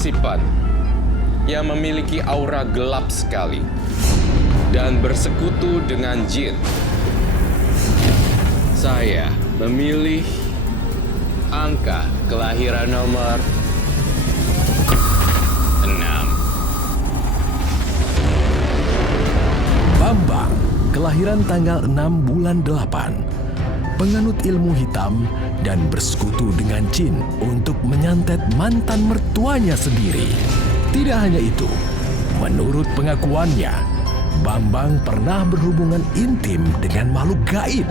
Sipan yang memiliki aura gelap sekali dan bersekutu dengan jin. Saya memilih angka kelahiran nomor 6. Bambang, kelahiran tanggal 6 bulan 8. Penganut ilmu hitam dan bersekutu dengan jin untuk menyantet mantan mertuanya sendiri. Tidak hanya itu, menurut pengakuannya, Bambang pernah berhubungan intim dengan makhluk gaib.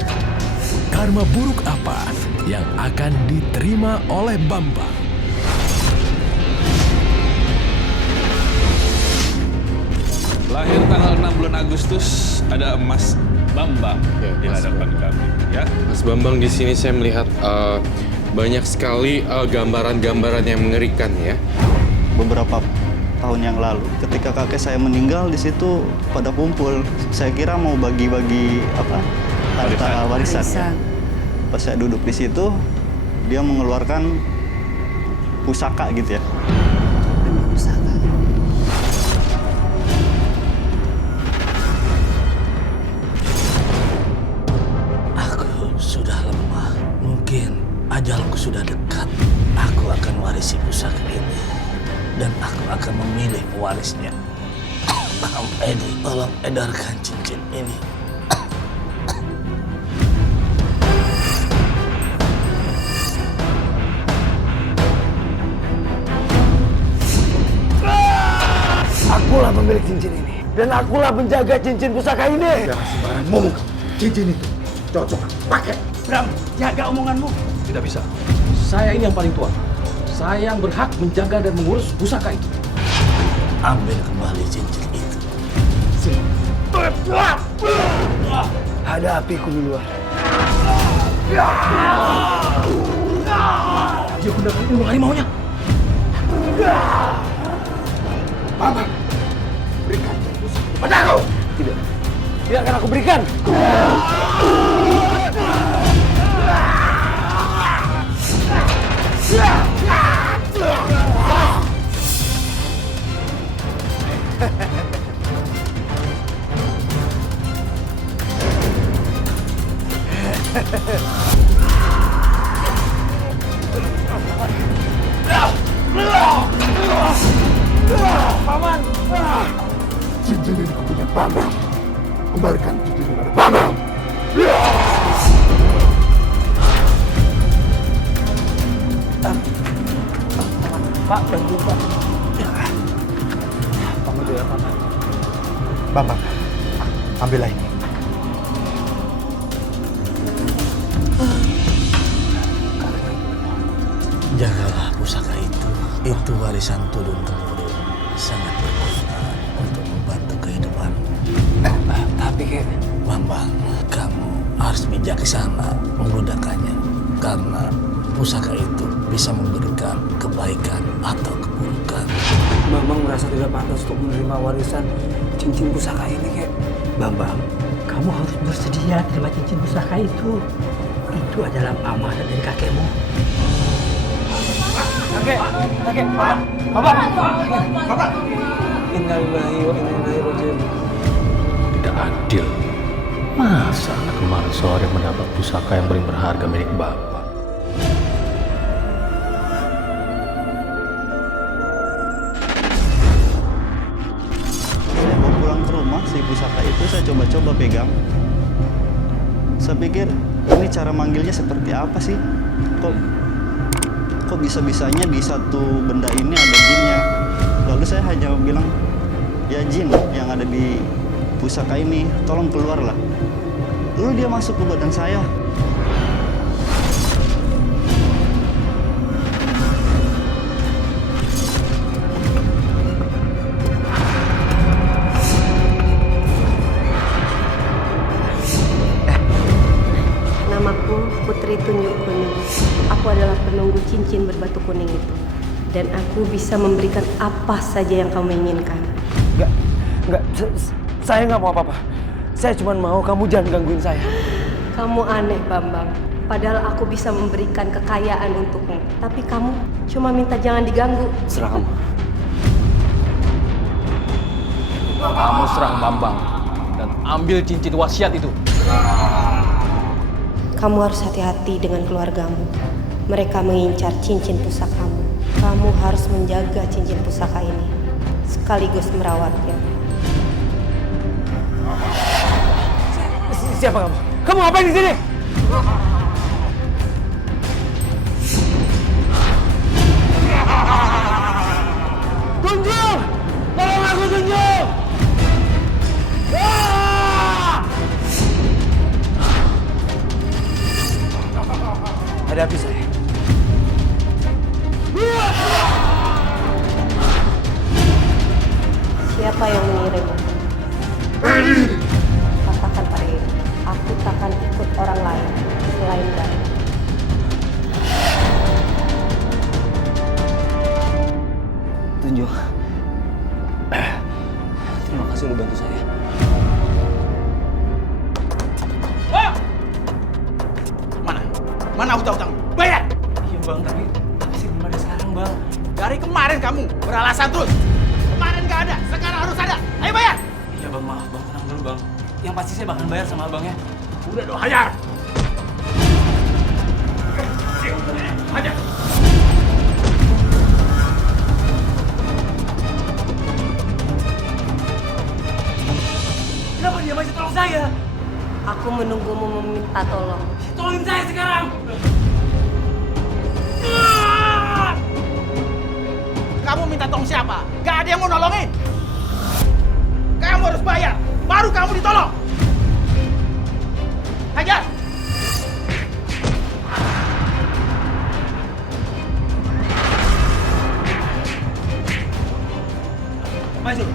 Karma buruk apa yang akan diterima oleh Bambang? Lahir tanggal 6 bulan Agustus, ada Mas Bambang di hadapan kami. Ya, Mas Bambang, di sini saya melihat banyak sekali gambaran-gambaran yang mengerikan ya. Beberapa tahun yang lalu, ketika kakek saya meninggal, di situ pada kumpul. Saya kira mau bagi-bagi harta warisan. Ya. Pas saya duduk di situ, dia mengeluarkan pusaka gitu ya. Pusaka. Aku sudah lemah. Mungkin ajalku sudah dekat. Aku akan warisi pusaka ini. Dan aku akan memilih pewarisnya. Edi, tolong edarkan cincin ini. Akulah pemilik cincin ini. Dan akulah penjaga cincin pusaka ini. Jangan sembarang ngomong kamu. Cincin itu cocok pakai. Bram, jaga omonganmu. Tidak bisa. Saya ini yang paling tua. Saya yang berhak menjaga dan mengurus pusaka itu. Ambil kembali cincin itu. Hadapiku duluan. Dia gunakan ilmu harimaunya. Bambang, berikan padaku. Tidak. Tidak akan aku berikan. Paman! Cincin ini punya Bambang. Kembalikan cincin ini pada Bambang. Pak, bantu Pak. Paman dulu ya, Paman. Bambang, ambillah ini. Jagalah pusaka itu. Itu warisan turun-temurun. Sangat berguna untuk membantu kehidupan. Tapi kek, Bambang, kamu harus bijaksana menggunakannya. Karena pusaka itu bisa memberikan kebaikan atau keburukan. Bambang merasa tidak pantas untuk menerima warisan cincin pusaka ini, kek. Bambang, kamu harus bersedia terima cincin pusaka itu. Itu adalah amanat dari kakekmu. Kakek, Bapak, Bapak. Innalillahi wa inna ilaihi raji'un. Tidak adil. Masa anak kemarin sore mendapat pusaka yang paling berharga milik Bapak? Saya mau pulang ke rumah, si pusaka itu saya coba-coba pegang. Saya pikir, ini cara manggilnya seperti apa sih? Kok bisa-bisanya di satu benda ini ada jinnya? Lalu saya hanya bilang, ya jin yang ada di pusaka ini, tolong keluarlah. Lalu dia masuk ke badan saya. Namaku Putri Tunjuk Kuning. Aku adalah penunggu cincin berbatu kuning itu. Dan aku bisa memberikan apa saja yang kamu inginkan. Enggak, saya nggak mau apa-apa. Saya cuma mau kamu jangan gangguin saya. Kamu aneh, Bambang. Padahal aku bisa memberikan kekayaan untukmu. Tapi kamu cuma minta jangan diganggu. Serah kamu. serang Bambang dan ambil cincin wasiat itu. Kamu harus hati-hati dengan keluargamu. Mereka mengincar cincin pusakamu. Kamu harus menjaga cincin pusaka ini, sekaligus merawatnya. Siapa kamu? Kamu ngapain di sini? Tunjung! Tolong aku, Tunjung! Hadapi saya. Siapa yang mengirim? Katakan pada ini, aku takkan ikut orang lain selain Bayu. Tunjung. Terima kasih udah bantu saya. Mana utang-utang? Bayar! Iya bang, tapi sih belum ada sekarang bang. Dari kemarin kamu beralasan terus. Kemarin nggak ada, sekarang harus ada. Ayo bayar! Iya bang, maaf bang, tenang dulu bang. Yang pasti saya bakal bayar sama abangnya. Udah dong, hajar! Hajar! Kenapa dia masih tolong saya? Aku menunggumu meminta tolong. Tolongin saya sekarang! Kamu minta tolong siapa? Gak ada yang mau nolongin. Kamu harus bayar, baru kamu ditolong. Hajar! Maju!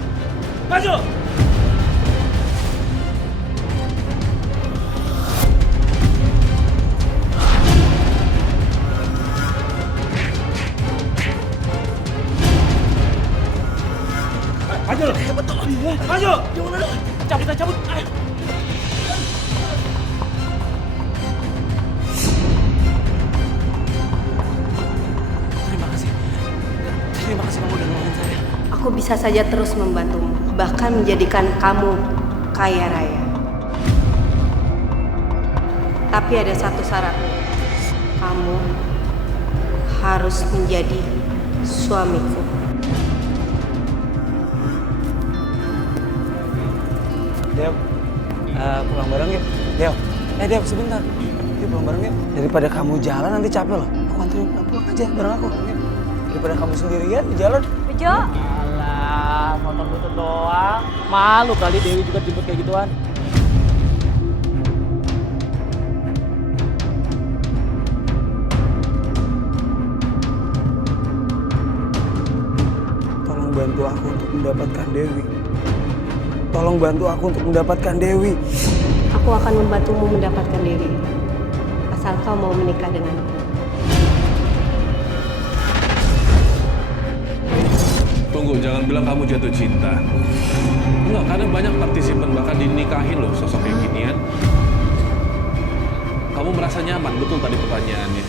Maju! Maju! Betul! Maju! Cabut, cabut! Ayo. Terima kasih. Terima kasih kamu udah nolongin saya. Aku bisa saja terus membantumu, bahkan menjadikan kamu kaya raya. Tapi ada satu syarat. Kamu harus menjadi suamiku. Dew, pulang bareng yuk. Dew, Dew sebentar. Yuk pulang bareng yuk. Daripada kamu jalan nanti capek loh. Aku anterin pulang aja bareng aku. Yuk. Daripada kamu sendirian di jalan. Bejo. Alah, motor butut doang. Malu kali Dewi juga jemput kayak gituan. Tolong bantu aku untuk mendapatkan Dewi. Tolong bantu aku untuk mendapatkan Dewi. Aku akan membantumu mendapatkan Dewi. Asal kau mau menikah denganku. Tunggu, jangan bilang kamu jatuh cinta. Enggak, karena banyak partisipan bahkan dinikahin loh sosok kayak ginian. Kamu merasa nyaman, betul tadi pertanyaannya.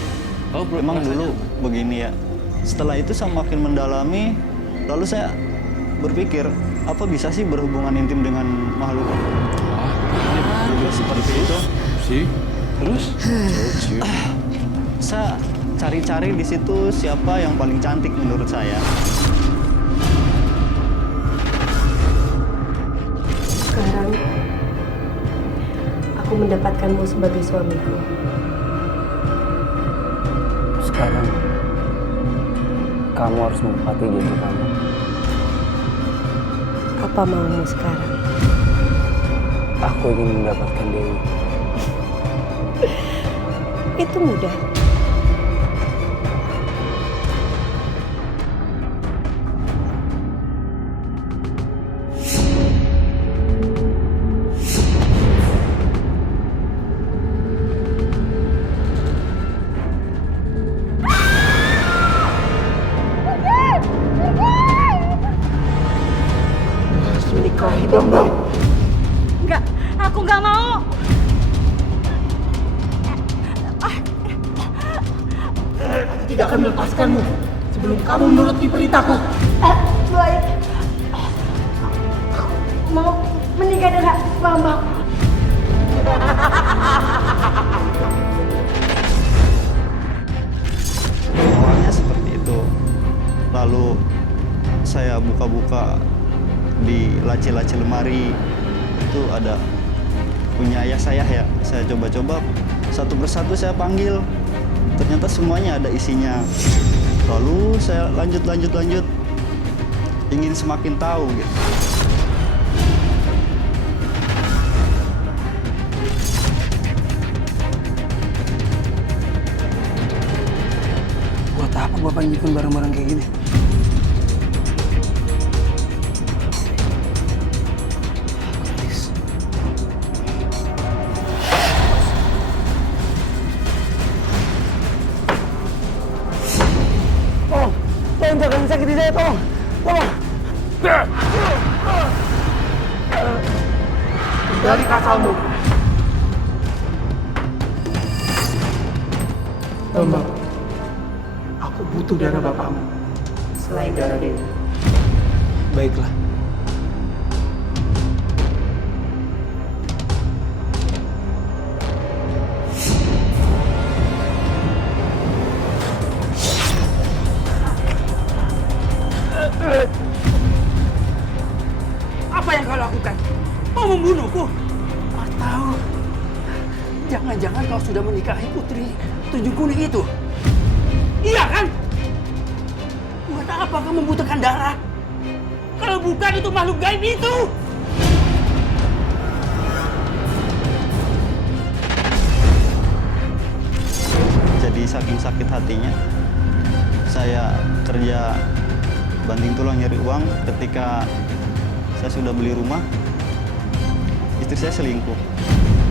Kamu Emang merasa dulu nyaman? begini ya. Setelah itu saya makin mendalami, lalu saya berpikir, apa bisa sih berhubungan intim dengan makhluk? Juga seperti itu. Sih, terus? Saya cari-cari di situ siapa yang paling cantik menurut saya. Sekarang aku mendapatkanmu sebagai suamiku. Sekarang kamu harus menepati janji kamu. Apa maumu sekarang? Aku ingin mendapatkan Dewi. Itu mudah. Menikahi Bambang. Enggak, aku nggak mau. Aku tidak akan melepaskanmu sebelum kamu menuruti perintahku. Baik. mau menikah dengan Bambang. Awalnya seperti itu. Lalu saya buka-buka di laci-laci lemari, itu ada punya ayah saya ya. Saya coba-coba satu persatu saya panggil. Ternyata semuanya ada isinya. Lalu saya lanjut, ingin semakin tahu gitu. Buat apa Bapak nyimpen barang-barang kayak gini? Tolong jangan sakiti saya, tolong! Dari kasalmu. Bambang, aku butuh darah bapakmu. Selain darah Dewi. Baiklah. Apa yang kau lakukan? Mau membunuhku? Atau jangan-jangan kau sudah menikahi putri tunjung kuning itu? Iya kan? Buat apa kau membutuhkan darah? Kalau bukan itu makhluk gaib itu! Jadi saking sakit hatinya, saya kerja banting tulang nyari uang. Ketika saya sudah beli rumah, istri saya selingkuh.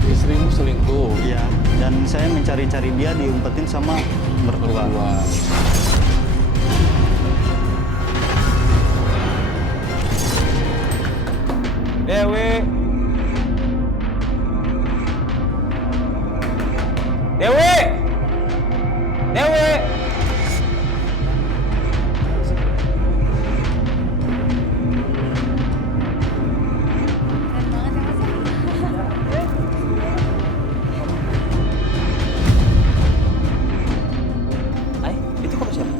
Istrimu selingkuh? Iya, dan saya mencari-cari dia, diumpetin sama mertua. Dewi! Dewi! Dewi! Itu kok siapa?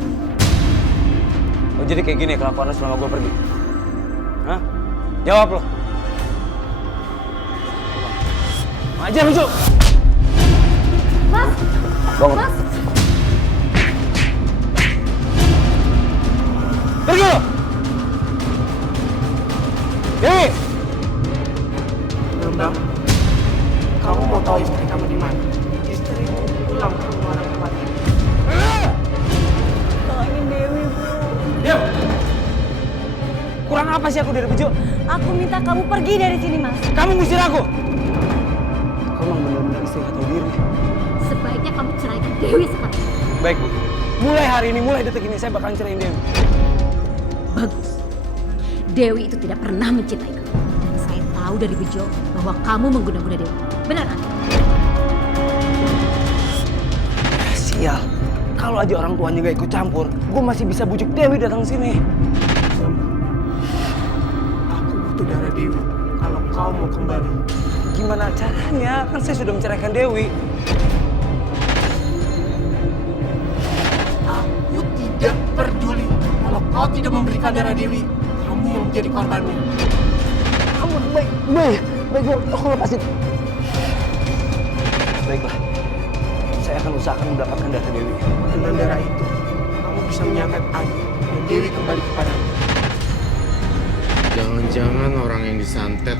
Oh jadi kayak gini kelakuan lo selama gue pergi? Hah? Jawab lo! Aja lucu! Mas! Bangun! Mas! Pergi lo! Dewi! Bambang, kamu mau tahu istri kamu di mana? Istrimu pulang ke rumah orang tuanya. Tolongin Dewi, bro. Dewi! Kurang apa sih aku dari Bejo? Aku minta kamu pergi dari sini, Mas. Kamu ngusir aku! Kau emang benar-benar istri gak tahu diri. Sebaiknya kamu ceraikan Dewi sekarang. Baik, Bu. Mulai hari ini, mulai detik ini, saya bakalan ceraiin Dewi. Bagus. Dewi itu tidak pernah mencintai kamu. Dan saya tahu dari Bejo bahwa kamu mengguna-guna Dewi. Benar kan? Sial. Kalau aja orang tuanya gak ikut campur, gue masih bisa bujuk Dewi datang sini. Aku butuh darah Dewi kalau kau mau kembali. Gimana caranya? Kan saya sudah menceraikan Dewi. Aku tidak peduli kalau kau tidak memberikan darah Dewi. Kamu yang menjadi korbannya. Kamu baik, aku lepasin. Baiklah, saya akan usahakan mendapatkan darah Dewi. Dengan darah itu, kamu bisa menyangkat Ayu dan Dewi kembali kepadamu. Jangan-jangan orang yang disantet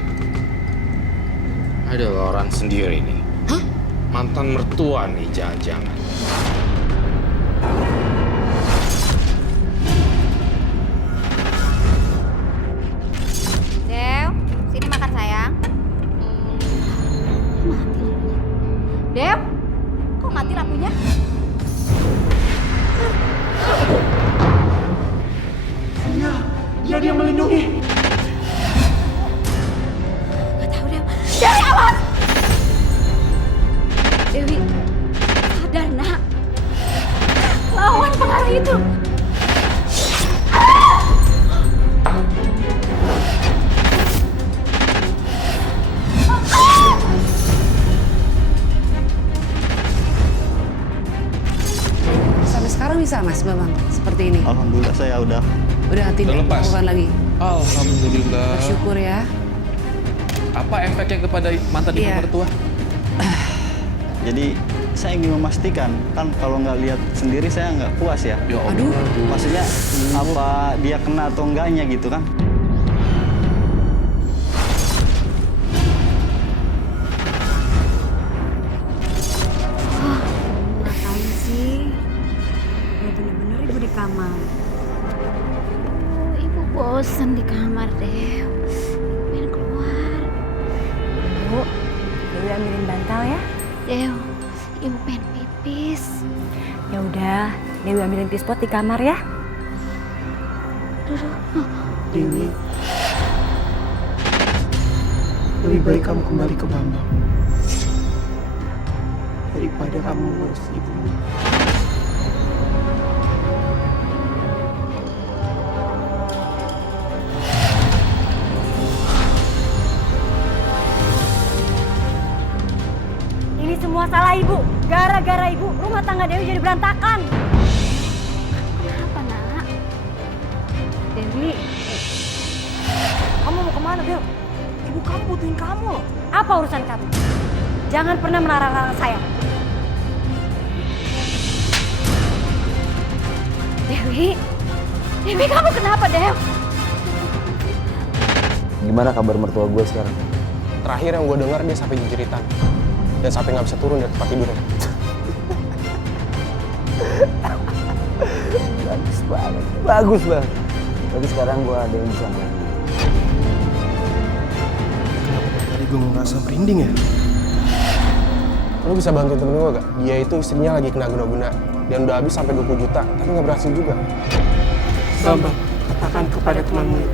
adalah orang sendiri nih. Hah? Mantan mertua nih, jangan-jangan. Dew, sini makan sayang. Dew, kok mati lampunya? Iya, dia melindungi. Gak tahu, Dewi. Dewi, awas! Dewi, sadar, nak. Kau Mas Bambang seperti ini? Alhamdulillah saya udah tidak lepas? melakukan lagi. Alhamdulillah. Bersyukur ya. Apa efeknya kepada mantan ibu mertua? Jadi saya ingin memastikan, kan kalau nggak lihat sendiri saya nggak puas ya. Aduh. Maksudnya apa dia kena atau enggaknya gitu kan? Ngapain sih? Ya bener-bener ibu di kamar. Ibu bosan di kamar deh. Pengen keluar. Bu, Dewi ambilin bantal ya. Dew, ibu pengen pipis. Ya udah, Dewi ambilin pispot di kamar ya. Dewi, lebih baik kamu kembali ke Bambang daripada kamu ngurus ibu. Ini semua salah ibu. Gara-gara ibu, rumah tangga Dewi jadi berantakan. Kenapa, Nak? Dewi, kamu mau kemana, Dew? Ibu kamu butuhin kamu loh. Apa urusan kamu? Jangan pernah melarang-larang saya. Dewi kamu kenapa, Dew? Gimana kabar mertua gue sekarang? Terakhir yang gue dengar dia sampai jeritan dan sampai nggak bisa turun dari tempat tidurnya. Bagus banget. Tapi sekarang gue ada yang bisa ngelakuin. Tadi gue ngerasa merinding ya. Lo bisa bantuin temen gue gak? Dia itu istrinya lagi kena guna-guna dan udah habis sampai 20 juta, tapi nggak berhasil juga. Bambang, katakan kepada temanmu itu,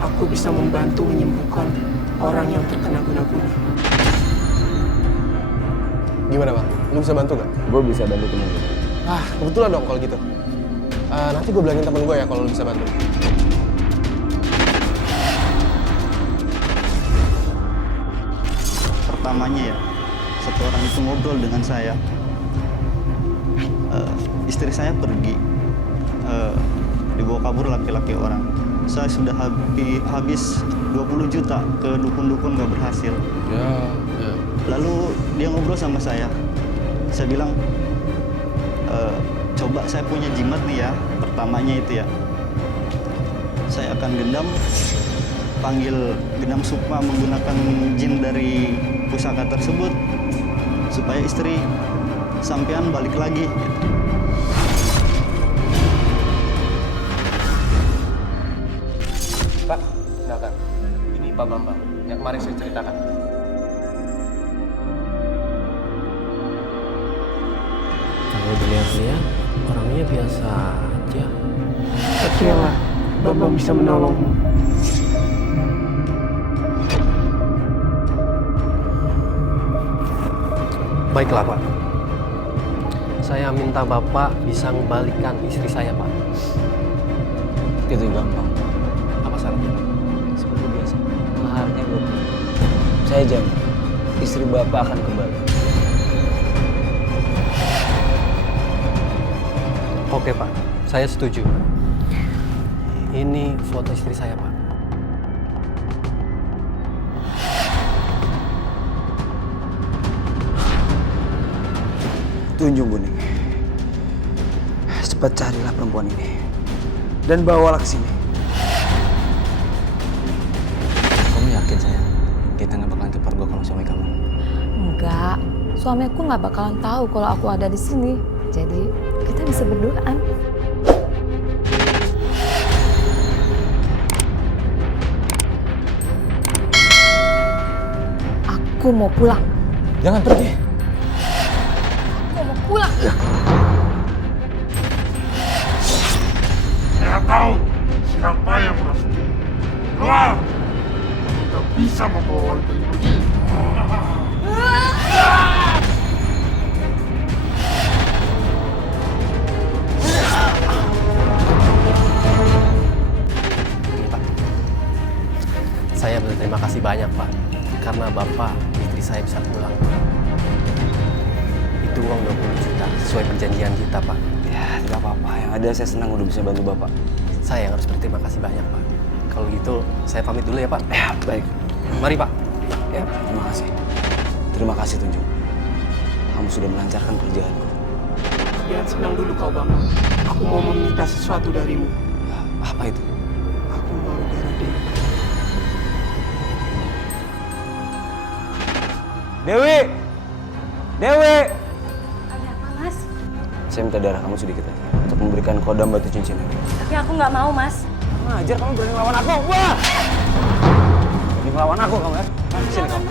aku bisa membantu menyembuhkan orang yang terkena guna-guna. Gimana bang? Lo bisa bantu gak? Gue bisa bantu temen gue. Ah, kebetulan dong kalau gitu. Nanti gue bilangin temen gue ya kalau lo bisa bantu. Pertamanya ya, satu orang itu ngobrol dengan saya. Istri saya pergi, dibawa kabur laki-laki orang. Saya sudah habis 20 juta ke dukun-dukun gak berhasil. Lalu dia ngobrol sama saya. Saya bilang, coba saya punya jimat nih ya, pertamanya itu ya. Saya akan panggil gendam sukma menggunakan jin dari pusaka tersebut supaya istri sampean balik lagi. Pak, silakan. Ini Pak Bambang yang kemarin saya ceritakan. Kalau dilihat-lihat, orangnya biasa aja. Percayalah, Bambang bisa menolongmu. Baiklah Pak. Saya minta Bapak bisa membalikkan istri saya Pak. Itu gampang. Apa syaratnya Pak? Seperti biasa. Maharnya 20. Saya jamin, istri Bapak akan kembali. Oke Pak, saya setuju. Ini foto istri saya Pak. Tunjung Kuning. Cepat carilah perempuan ini dan bawalah ke sini. Kamu yakin sayang? Kita nggak bakalan kepergok kalau suami kamu? Enggak, suamiku nggak bakalan tahu kalau aku ada di sini. Jadi kita bisa berduaan. Aku mau pulang. Jangan pergi. Aku mau pulang. Saya tahu siapa yang merasa. Keluar! Kita bisa membawa wanita itu pergi. Saya berterima kasih banyak Pak, karena Bapak istri saya bisa pulang. Itu uang 20 juta sesuai perjanjian kita Pak. Ya, Gak apa-apa, yang ada saya senang udah bisa bantu Bapak. Saya yang harus berterima kasih banyak, Pak. Kalau gitu, saya pamit dulu ya, Pak. Ya, baik. Mari, Pak. Ya, terima kasih. Terima kasih, Tunjung. Kamu sudah melancarkan kerjaanku. Jangan senang dulu kau, Bambang. Aku mau meminta sesuatu darimu. Apa itu? Aku mau darah Dewi. Dewi! Dewi! Ada apa, Mas? Saya minta darah kamu sedikit aja untuk memberikan kodam batu cincin ini. Tapi aku nggak mau, Mas. Ngajar kamu berani ngelawan aku. Wah! Berani ngelawan aku kamu ya? Sini kamu.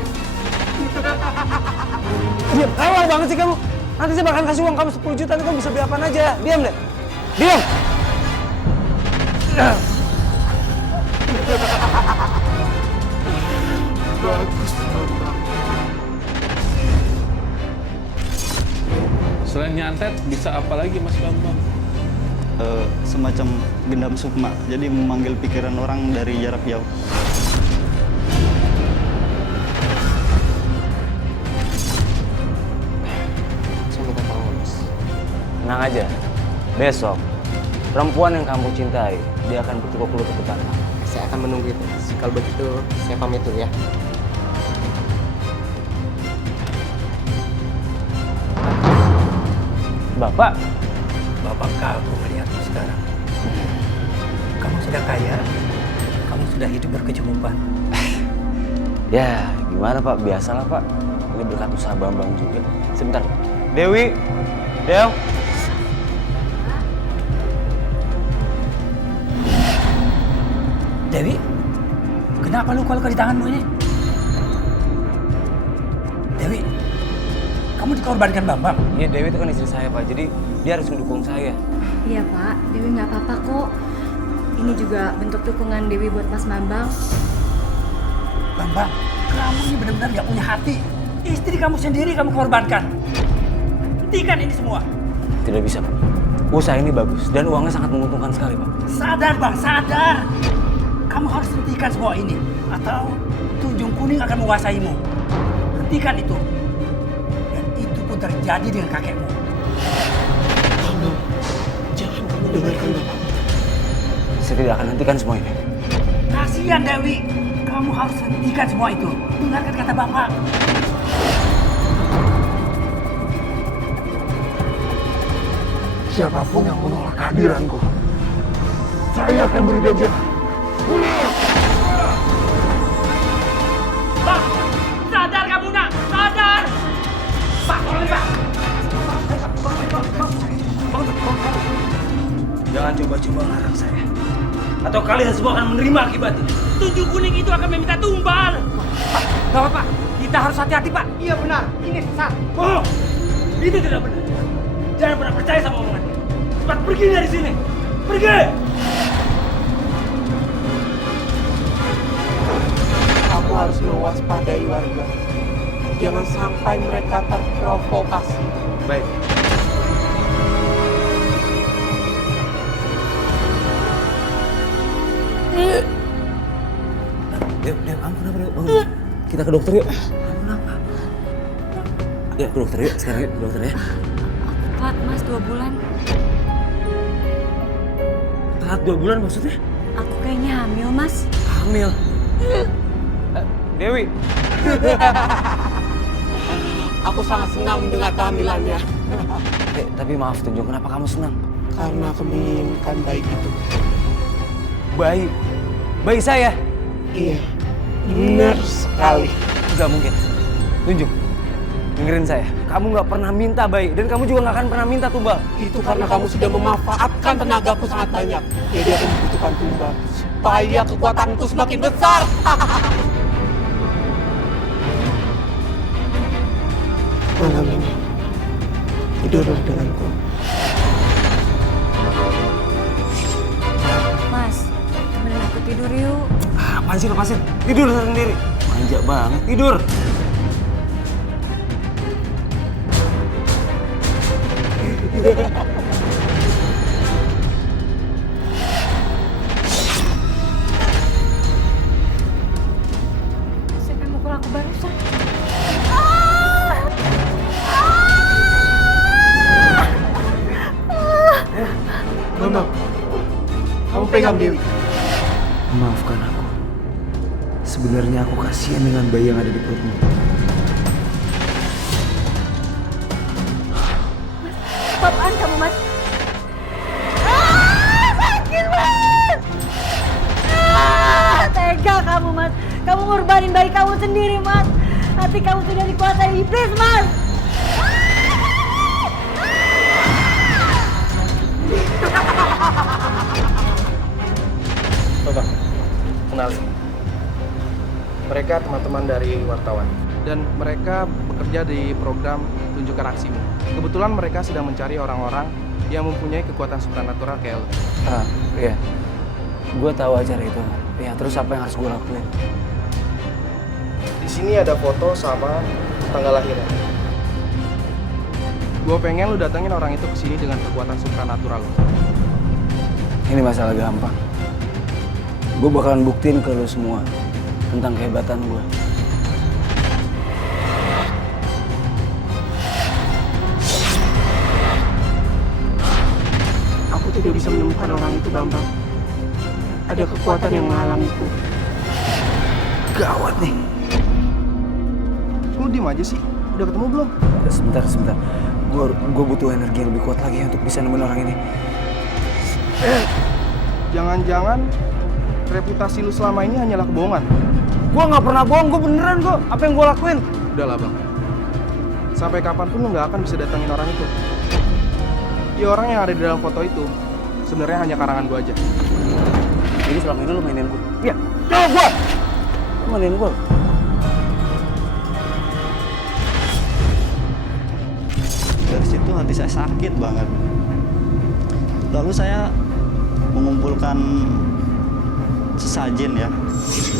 Diam, rewel banget sih kamu. Nanti saya bakal kasih uang kamu 10 juta, nanti kamu bisa beli apaan aja. Diam deh. Diam! Bagus, Bambang. Selain nyantet, bisa apa lagi Mas Bambang? Semacam gendam sukma, jadi memanggil pikiran orang dari jarak jauh. Saya minta tolong, Mas. Tenang aja. Besok, perempuan yang kamu cintai, dia akan bertukuk lutut ke tanah. Saya akan menunggu itu. Kalau begitu, saya pamit dulu ya. Bapak? Bapak kagum melihatmu sekarang. Kamu sudah kaya, kamu sudah hidup berkecukupan. Ya, gimana Pak? Biasalah Pak. Ini berkat usaha Bambang juga. Sebentar. Dewi! Del! Dewi, kenapa luka-luka di tanganmu ini? Dewi, kamu dikorbankan Bambang? Iya, Dewi itu kan istri saya Pak, jadi dia harus mendukung saya. Iya, Pak. Dewi nggak apa-apa kok. Ini juga bentuk dukungan Dewi buat Mas Bambang. Bambang, kamu ini benar-benar nggak punya hati. Istri kamu sendiri kamu korbankan. Hentikan ini semua. Tidak bisa Pak. Usaha ini bagus dan uangnya sangat menguntungkan sekali Pak. Sadar Bang, sadar. Kamu harus hentikan semua ini. Atau Tunjung Kuning akan menguasaimu. Hentikan itu. Dan itu pun terjadi dengan kakekmu. Jangan kamu dengarkan Bapak. Saya tidak akan hentikan semua ini. Kasihan Dewi. Kamu harus hentikan semua itu. Dengarkan kata Bapak. Siapapun yang menolak kehadiranku, saya akan beri dia jalan. Pak, sadar kamu nak, sadar. Pak, tolong Pak. Jangan coba-coba larang saya. Atau kalian semua akan menerima akibatnya. Tunjung Kuning itu akan meminta tumbal. Gak apa-apa, kita harus hati-hati Pak. Iya benar, ini sesat. Oh, itu tidak benar. Jangan pernah percaya sama omongan. Cepat pergi dari sini. Pergi. Kamu harus mewaspadai warga. Jangan sampai mereka terprovokasi. Baik. Dew, kamu kenapa, Dew? Bangun. Kita ke dokter yuk. Kenapa? Ya, ke dokter yuk. Sekarang yuk, ke dokter ya. Telat, Mas, 2 bulan. Telat 2 bulan maksudnya? Aku kayaknya hamil, Mas. Hamil? Dewi. Aku sangat senang mendengar kehamilannya. Tapi maaf Tunjung, kenapa kamu senang? Karena aku menginginkan bayi itu. Bayi? Bayi saya? Iya, benar sekali. Gak mungkin. Tunjung, dengerin saya. Kamu gak pernah minta bayi, dan kamu juga gak akan pernah minta tumbal. Itu karena kamu sudah memanfaatkan tenagaku sangat banyak. Jadi aku membutuhkan tumbal supaya kekuatanku semakin besar. Malam ini tidurlah denganku. Mas, temenin aku tidur yuk. Apaan sih, lepasin? Tidur sendiri. Manja banget, tidur. Siapa yang mukul aku barusan? tentang Dewi. Maafkan aku. Sebenarnya aku kasihan dengan bayi yang ada di perutmu. Apaan kamu, Mas? Sakit, Mas! Tega kamu, Mas. Kamu ngorbanin bayi kamu sendiri, Mas. Hati kamu sudah dikuasai iblis, Mas. Coba, kenalin. Mereka teman-teman dari wartawan. Dan mereka bekerja di program Tunjukkan Aksimu. Kebetulan mereka sedang mencari orang-orang yang mempunyai kekuatan supranatural kayak lo. Iya. Gue tahu acara itu. Ya, terus apa yang harus gue lakuin? Di sini ada foto sama tanggal lahirnya. Gue pengen lu datengin orang itu ke sini dengan kekuatan supranatural lo. Ini masalah gampang. Gue bakalan buktiin ke lo semua tentang kehebatan gue. Aku tidak bisa menemukan orang itu, Bambang. Ada kekuatan yang menghalangiku. Gawat nih. Lu diem aja sih. Udah ketemu belum? Sebentar. Gue butuh energi yang lebih kuat lagi untuk bisa nemuin orang ini. Jangan-jangan reputasi lu selama ini hanyalah kebohongan. Gue nggak pernah bohong, gue beneran kok. Apa yang gue lakuin? Udahlah bang. Sampai kapanpun lu nggak akan bisa datangin orang itu. Ya orang yang ada di dalam foto itu sebenarnya hanya karangan gue aja. Jadi selama ini lu mainin gue? Iya. Jawab gue! Lu mainin gue? Dari situ hati saya sakit banget. Lalu saya mengumpulkan sesajen ya.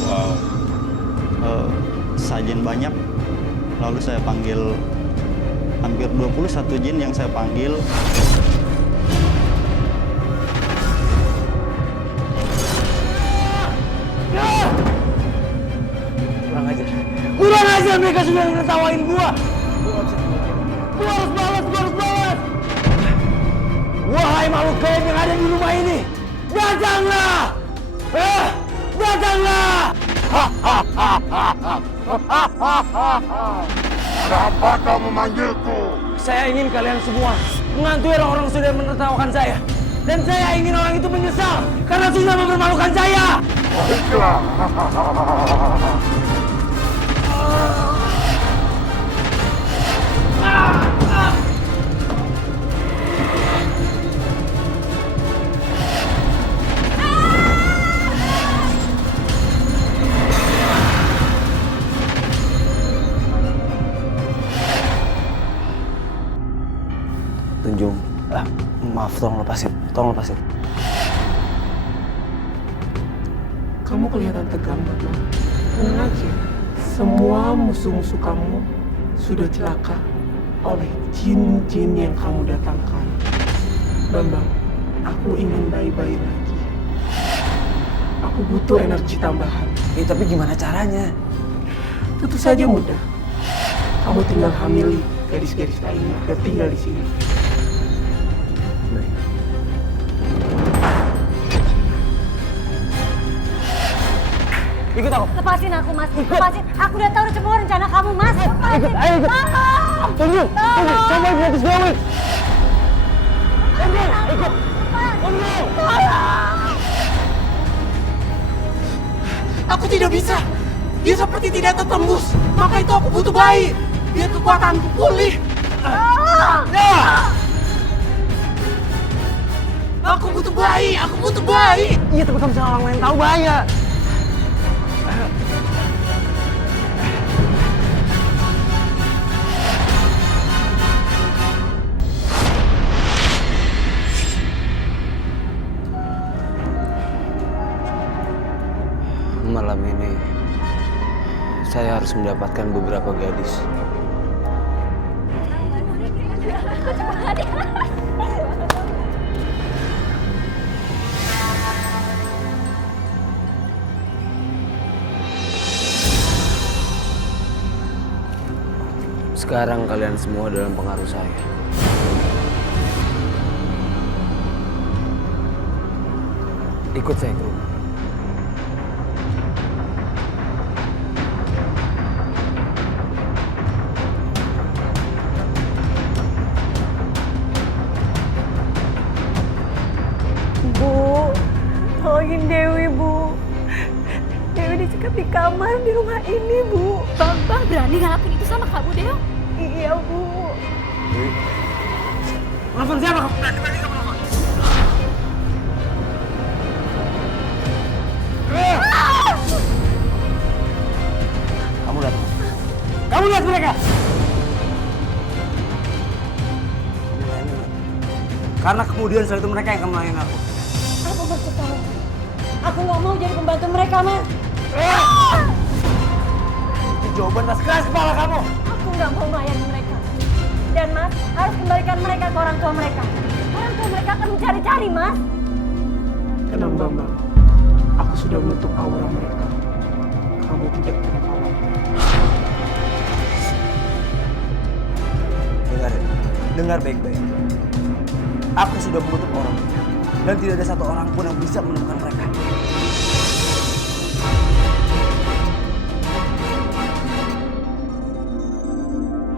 Wow. Sesajen banyak. Lalu saya panggil hampir 21 jin yang saya panggil. Kurang aja mereka sudah ngetawain gua. Gua harus balas. Wahai makhluk gaib yang ada di rumah ini, datanglah! Datanglah! Kenapa kau memanggilku? Saya ingin kalian semua mengantui orang-orang yang sudah menertawakan saya. Dan saya ingin orang itu menyesal karena sudah mempermalukan saya. Baiklah. Tunjung, maaf, tolong lepasin. Kamu kelihatan tegang, Bambang. Tenang aja. Semua musuh-musuh kamu sudah celaka oleh jin-jin yang kamu datangkan. Bambang, aku ingin bayi-bayi lagi. Aku butuh energi tambahan. Tapi gimana caranya? Tentu saja mudah. Kamu tinggal hamili gadis-gadis lainnya dan tinggal di sini. Ikut aku. Lepasin aku, Mas. Lepasin. Aku udah tahu semua rencana kamu, Mas. Lepasin. Ayo ikut. Tolong. Tunggu. Coba lihat Dewi. Ikut. Tolong. Aku tidak bisa. Dia seperti tidak tertembus. Maka itu aku butuh bayi. Biar kekuatanku pulih. Aku butuh bayi. Iya, tapi kamu sama orang lain tahu bahaya. Malam ini saya harus mendapatkan beberapa gadis. Sekarang kalian semua dalam pengaruh saya. Ikut saya ke rumah. Bu, tolongin Dewi, Bu. Dewi dicekap di kamar di rumah ini, Bu. Bambang berani ngelakuin itu sama kamu, Deo? Iya, Bu. Nelfon siapa kamu? Berani kamu nelfon? Kamu lihat. Kamu lihat mereka? Karena kemudian setelah itu mereka yang akan melayani aku. Apa maksud kamu? Aku nggak mau jadi pembantu mereka, Mas. Itu jawaban tas keras kepala kamu. Aku nggak mau melayani mereka. Dan Mas harus kembalikan mereka ke orang tua mereka. Orang tua mereka akan mencari-cari, Mas. Tenang, Bambang. Aku sudah menutup aura mereka. Kamu tidak perlu khawatir. Dengar baik-baik. Aku sudah menutup orang dan tidak ada satu orang pun yang bisa menemukan mereka.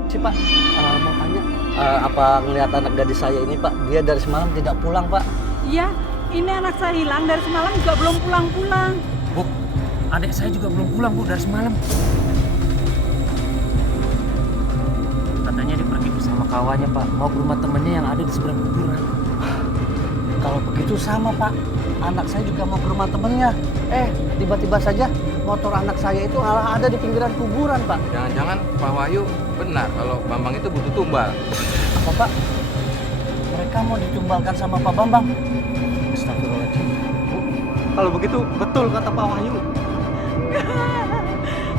Si Pak, mau tanya, apa ngelihat anak gadis saya ini Pak? Dia dari semalam tidak pulang Pak. Iya, ini anak saya hilang dari semalam juga belum pulang-pulang. Bu, adik saya juga belum pulang Bu dari semalam. Katanya dia pergi bersama kawannya Pak, mau ke rumah temannya yang ada di seberang kuburan. Kalau begitu sama Pak, anak saya juga mau ke rumah temannya. Tiba-tiba saja motor anak saya itu malah ada di pinggiran kuburan Pak. Jangan-jangan Pak Wahyu benar kalau Bambang itu butuh tumbal. Apa Pak? Mereka mau ditumbalkan sama Pak Bambang. Astagfirullahaladzim. Kalau begitu betul kata Pak Wahyu.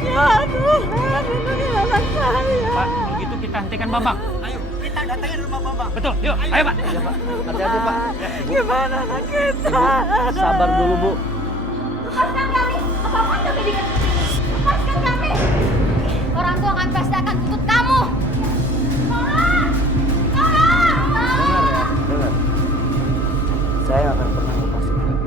Ya Tuhan, lindungi anak saya. Pak, kalau gitu kita hentikan Bambang. Ayo, kita datangin rumah Bambang. Betul, yuk, ayo Pak. Ya Pak, hati-hati Pak. Gimana anak kita? Ibu, sabar dulu Bu. Lepaskan kami! Apapun kami dengan sini. Lepaskan kami! Orang tua kami pasti akan tuntut kamu. Tolong! Tolong! Dengar. Saya nggak akan pernah lepasin kalian.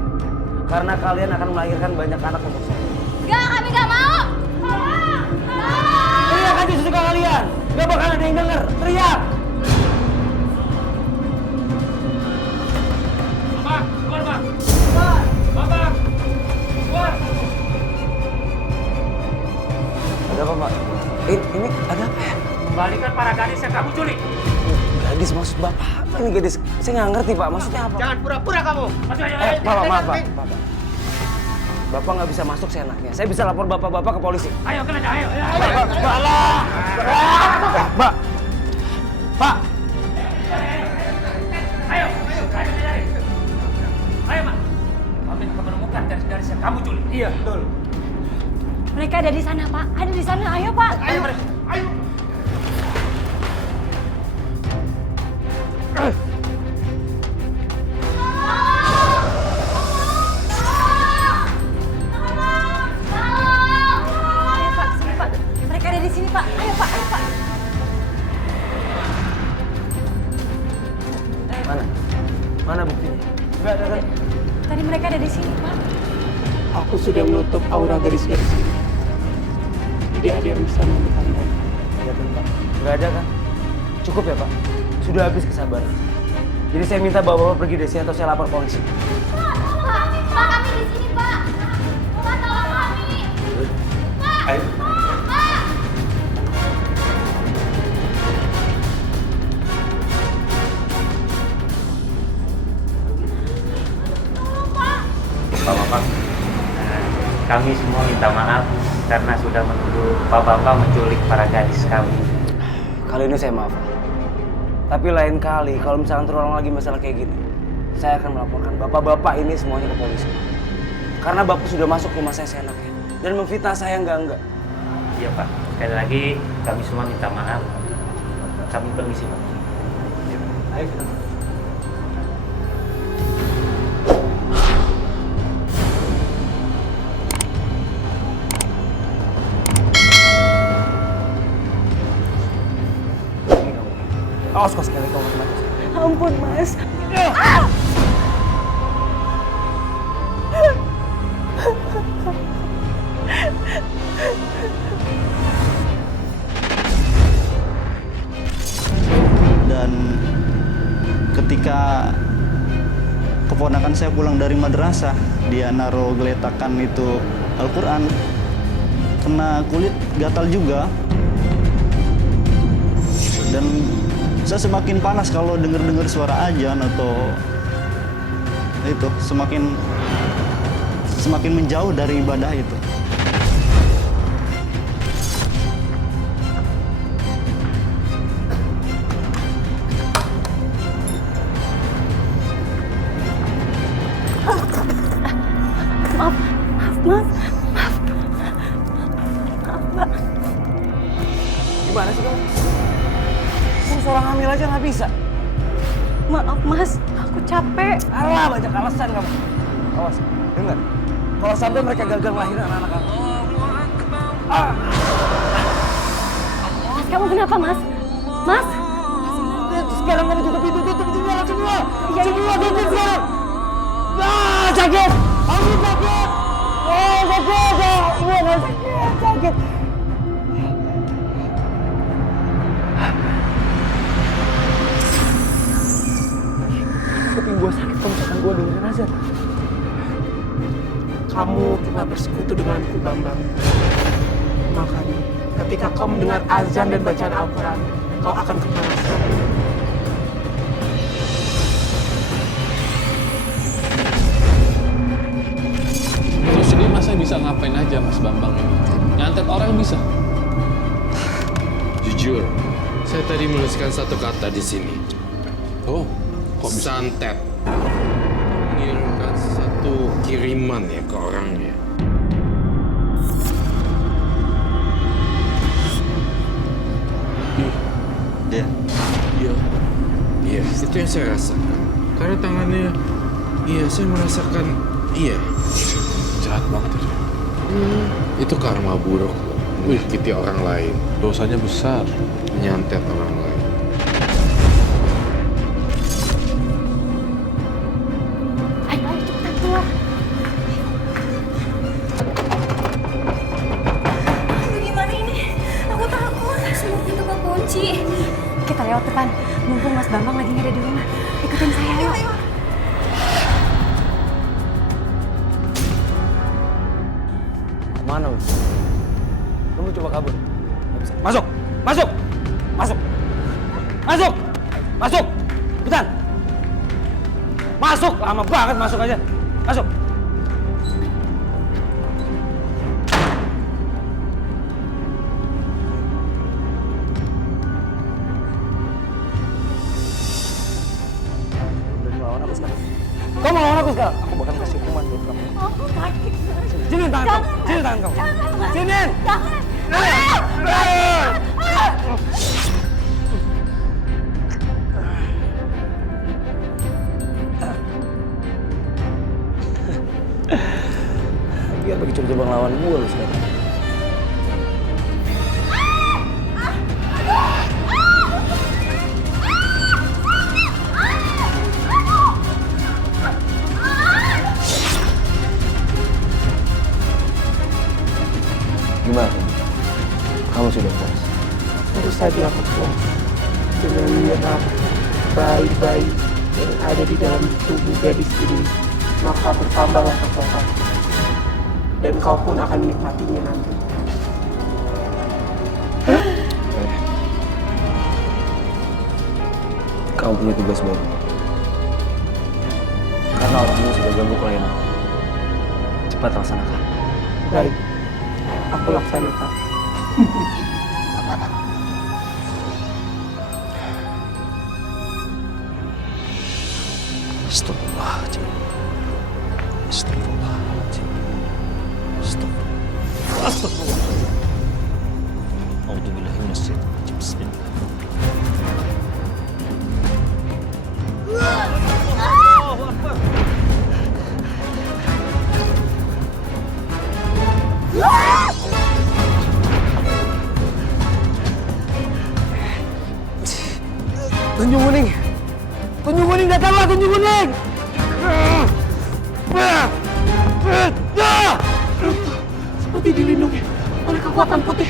Karena kalian akan melahirkan banyak anak untuk saya. Enggak, kami nggak mau! Tolong! Tolong! Teriak aja sesuka kalian. Gak bakal ada yang denger. Teriak! Bambang, keluar Bang. Keluar! Bambang! Keluar! Ada apa Pak? Ini ada apa ya? Kembalikan para gadis yang kamu culik. Gadis maksud Bapak apa ini gadis? Saya nggak ngerti Pak, maksudnya apa? Jangan pura-pura kamu. Maaf Pak. Bapak nggak bisa masuk seenaknya. Saya bisa lapor bapak-bapak ke polisi. Ayo, kalian ayo. Pak. Ayo, cari. Ayo, Pak. Kami akan menemukan garis-garis yang kamu culik. Iya, betul. Mereka ada di sana, Pak. Ada di sana. Ayo, Pak. Ayo. Ayo, Pak. Sini, Pak. Mereka ada di sini, Pak. Ayo, Pak. Ayo, Pak. Mana buktinya? Nggak ada kan? Tadi mereka ada di sini, Pak. Aku sudah menutup aura gadis-gadis ini. Tidak ada yang bisa menemukan mereka. Iya kan Pak? Nggak ada kan? Cukup ya Pak? Sudah habis kesabaran. Jadi saya minta bapak-bapak pergi dari sini atau saya lapor polisi. Pak, kami di sini, Pak. Pak, tolong kami. Pak. Ayo. Pak. Bapak-bapak, kami semua minta maaf karena sudah menuduh Bapak menculik para gadis kami. Kali ini saya maaf. Tapi lain kali kalau misalkan terulang lagi masalah kayak gini, saya akan melaporkan bapak-bapak ini semuanya ke polisi. Karena bapak sudah masuk rumah saya seenaknya dan memfitnah saya enggak. Iya Pak, sekali lagi kami semua minta maaf. Kami permisi Pak. Ayo kita. Awas kau sekali kau mati. Ampun, Mas. ketika keponakan saya pulang dari madrasah, dia naruh geletakan itu Al-Quran, kena kulit gatal juga. Dan saya semakin panas kalau dengar suara azan atau itu, semakin menjauh dari ibadah itu. Maaf. Gimana sih kamu? Kamu seorang hamil aja nggak bisa. Maaf Mas, aku capek. Alah, banyak alasan kamu. Awas, dengar. Kalau sampai mereka gagal ngelahirin anak-anak kamu. Kamu kenapa Mas? Mas? Sekarang kamu tutup pintu, tutup jendela semua. Semua tutup sekarang. Sakit. Aku sakit. Sakit. Sakit. Kuping gue sakit, kamu misalkan gue dengerin azan. Kamu telah bersekutu denganku, Bambang. Makanya, ketika kau mendengar azan dan bacaan Al-Quran, kau akan kepanasan. Terus ini masa bisa ngapain aja Mas Bambang ini? Nyantet orang bisa? Jujur, saya tadi menuliskan satu kata di sini. Oh, kok bisa? Santet. Mengirimkan satu kiriman ya ke orangnya. Dia. Iya, itu yang saya rasakan. Karena tangannya, saya merasakan, jahat banget itu. Itu karma buruk loh. Menyakiti orang lain. Dosanya besar. Menyantet orang lain. Ayo cepetan keluar. Gimana ini? Aku takut. Semua pintu kekunci. Kita lewat depan. Mumpung Mas Bambang lagi nggak ada di rumah. Ikutin saya, yuk. Mana lu? Lu mau coba kabur? Nggak bisa. Masuk! Masuk! Masuk! Masuk! Masuk! Cepetan! Masuk! Lama banget masuk aja. Masuk! Udah melawan aku sekarang. Kau mau lawan aku sekarang? Aku bakal kasih hukuman buat kamu. Aku sakit. Sini tangan kamu. Sini tangan kamu. Sini. Jangan. Biar bagi coba-coba ngelawan gue lu sekarang. Gimana? Kamu sudah puas? Tentu saja aku puas dengan melihat bayi-bayi yang ada di dalam tubuh gadis ini, maka bertambahlah kekuatan. Dan kau pun akan menikmatinya nanti. Kamu punya tugas baru. Karena orangmu sudah ganggu klien aku. Cepat laksanakan. Baik, aku laksanakan. Astagfirullahaladzim. Astagfirullahaladzim. Astagfirullahaladzim. Astagfirullahaladzim. A'udzubillahi minasyaitonir rajim. Bismillah. Allahu Akbar. Tunjung kuning. Tunjung kuning datanglah, tunjung kuning. Seperti dilindungi oleh kekuatan putih.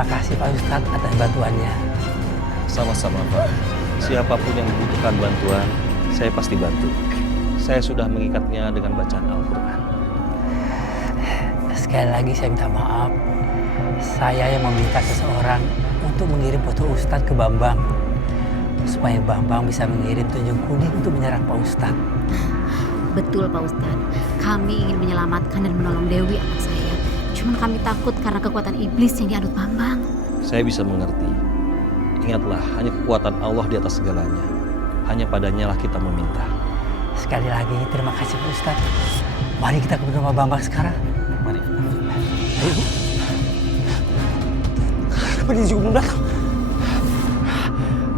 Terima kasih Pak Ustadz atas bantuannya. Sama-sama Pak. Siapapun yang membutuhkan bantuan, saya pasti bantu. Saya sudah mengikatnya dengan bacaan Al-Quran. Sekali lagi saya minta maaf. Saya yang meminta seseorang untuk mengirim foto Ustadz ke Bambang. Supaya Bambang bisa mengirim tunjung kuning untuk menyerang Pak Ustadz. Betul Pak Ustadz. Kami ingin menyelamatkan dan menolong Dewi anak saya. Cuman kami takut karena kekuatan iblis yang dianut Bambang. Saya bisa mengerti. Ingatlah, hanya kekuatan Allah di atas segalanya. Hanya padanya lah kita meminta. Sekali lagi terima kasih Pak Ustadz. Mari kita ke rumah Bambang sekarang. Mari. Ayo Bu. Kenapa dia juga belum datang?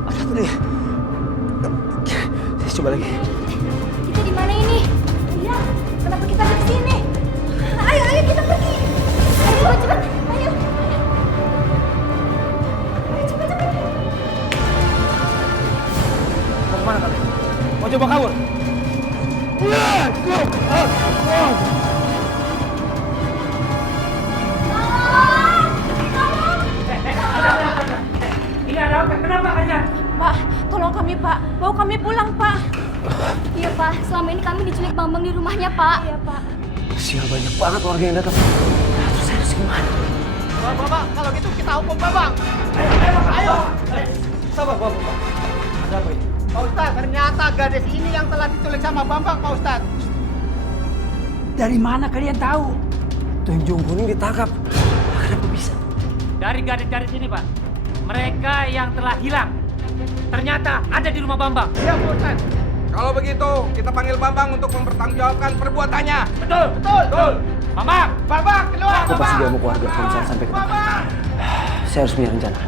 Ada apa dia? Coba lagi. Kita di mana ini? Iya, kenapa kita ada di sini? Ayo kita pergi. Ayo cepat. Ayo. Cepat. Mau kemana kalian? Mau coba kabur? Ini ada apa? Kenapa kalian? Pak, tolong kami Pak. Bawa kami pulang Pak. Iya Pak, selama ini kami diculik Bambang di rumahnya Pak. Iya Pak. Sial, banyak banget warga yang datang. Terus saya harus gimana? Bapak, kalau gitu kita hukum Bambang. Ayo. Sabar, Bapak. Ada apa ini? Pak Ustadz, ternyata gadis ini yang telah diculik sama Bambang, Pak Ustadz. Dari mana kalian tahu? Tunjung kuning ditangkap. Kenapa bisa? Dari gadis-gadis ini Pak. Mereka yang telah hilang. Ternyata ada di rumah Bambang. Iya Pak Ustadz. Kalau begitu, kita panggil Bambang untuk mempertanggungjawabkan perbuatannya. Betul. Bambang, keluar. Aku pasti gak mau keluarga kalau misalnya sampai ketangkap. Saya harus punya rencana.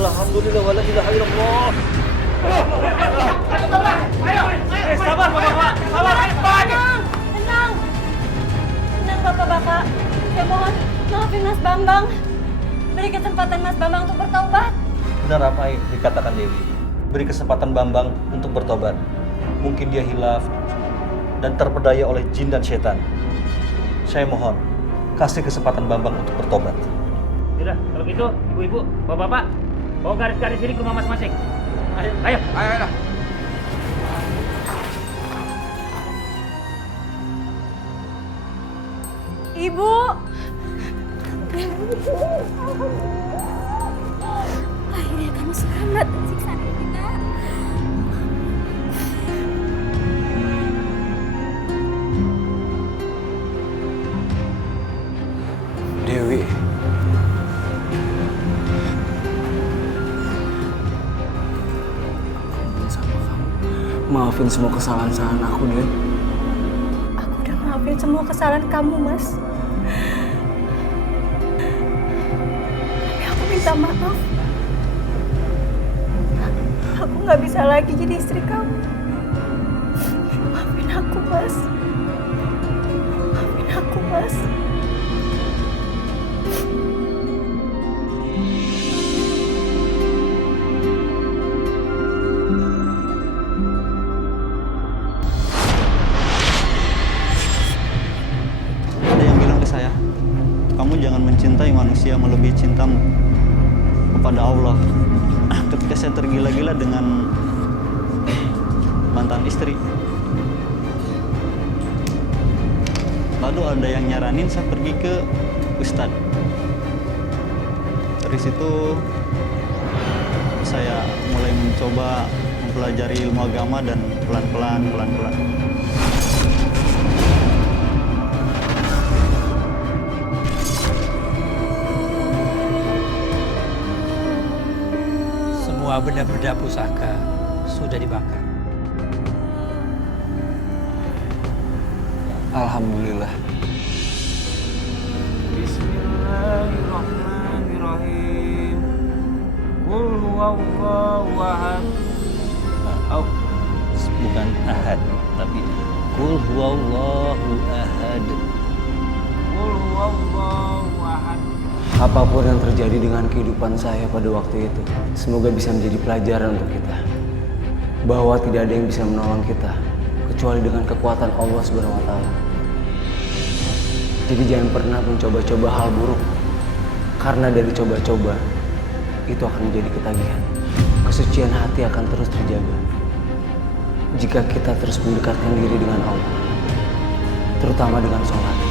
Alhamdulillah wala ilaha illallah. Ayo. Sabar Bapak. Sabar. Tenang Bapak. Saya mohon maafin Mas Bambang. Beri kesempatan Mas Bambang untuk bertobat. Benar apa yang dikatakan Dewi. Beri kesempatan Bambang untuk bertobat. Mungkin dia hilaf dan terpedaya oleh jin dan setan. Saya mohon, kasih kesempatan Bambang untuk bertobat. Sudah, kalau gitu ibu-ibu, bapak-bapak, bawa garis-garis ini ke rumah masing-masing. Ayo. Ibu. Akhirnya kamu selamat dari siksaan ini, Nak. Dewi. Maafin semua kesalahan aku, Dewi. Aku udah maafin semua kesalahan kamu, Mas. Tapi aku minta maaf. Aku nggak bisa lagi jadi istri kamu. Maafin aku, Mas. Maafin aku, Mas. Jangan mencintai manusia melebihi cintamu kepada Allah. Ketika saya tergila-gila dengan mantan istri, lalu ada yang nyaranin saya pergi ke Ustadz. Dari situ saya mulai mencoba mempelajari ilmu agama dan pelan-pelan semua benda-benda pusaka sudah dibakar. Alhamdulillah. Bismillahirrahmanirrahim. Qul huwallahu ahad. Bukan ahad, tapi Qul huwallahu ahad. Apapun yang terjadi dengan kehidupan saya pada waktu itu, semoga bisa menjadi pelajaran untuk kita. Bahwa tidak ada yang bisa menolong kita, kecuali dengan kekuatan Allah Subhanahu wa Ta'ala. Jadi jangan pernah mencoba-coba hal buruk, karena dari coba-coba, itu akan menjadi ketagihan. Kesucian hati akan terus terjaga jika kita terus mendekatkan diri dengan Allah, terutama dengan sholat.